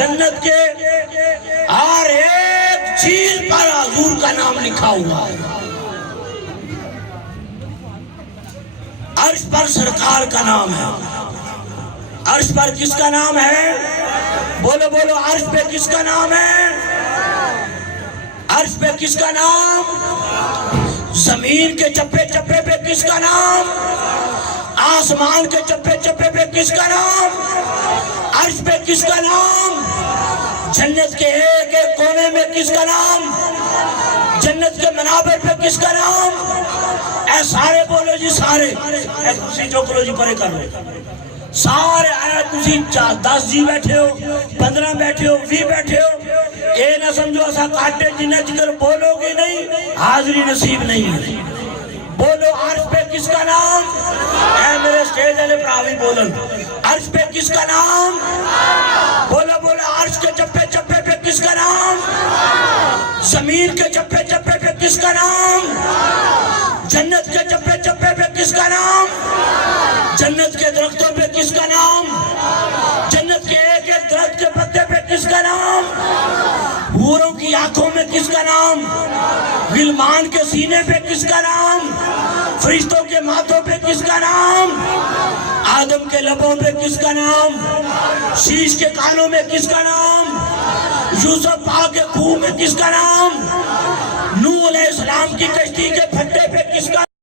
جنت کے ہر ایک چیز پر حضور کا نام لکھا ہوا ہے. عرش پر سرکار کا نام ہے. عرش پر کس کا نام ہے؟ بولو بولو, عرش پہ کس کا نام ہے؟ عرش پہ کس کا نام؟ زمین کے چپے چپے پہ کس کا نام؟ آسمان کے چپے چپے پہ کس کا نام؟ عرش پہ کس کا نام؟ جنت کے ایک ایک کونے میں کس کا نام؟ جنت کے منابر پہ کس کا نام؟ اے سارے بولو جی, سارے اے تسی جو کرو جی پرے کر لو سارے. آیا تسی 10 جی بیٹھے ہو, 15 بیٹھے ہو, 20 بیٹھے ہو, اے نہ سمجھو ایسا کاٹے جنہیں جدھر بولو گے نہیں حاضری نصیب نہیں ہے. بولو عرش پہ کس کا نام؟ اے میرے سٹیج والے پراوی بولن, عرش پہ کس کا نام؟ بولو بولو, عرش کے چپے چپے پہ کس کا نام؟ زمین کے چپے چپے پہ کس کا نام؟ جنت کے چپے چپے پہ کس کا نام؟ جنت کے درختوں پہ کس کا نام؟ جنت کے ایک ایک درخت کے پتے پہ کس کا نام؟ حوروں کی آنکھوں میں کس کا نام؟ غلمان کے سینے پہ کس کا نام؟ فرشتوں کے ماتھوں پہ کس کا نام؟ آدم کے لبوں پہ کس کا نام؟ شیش کے کانوں میں کس کا نام؟ یوسف پاک کے کوہ میں کس کا نام؟ نوح علیہ السلام کی کشتی کے پھٹے پہ کس کا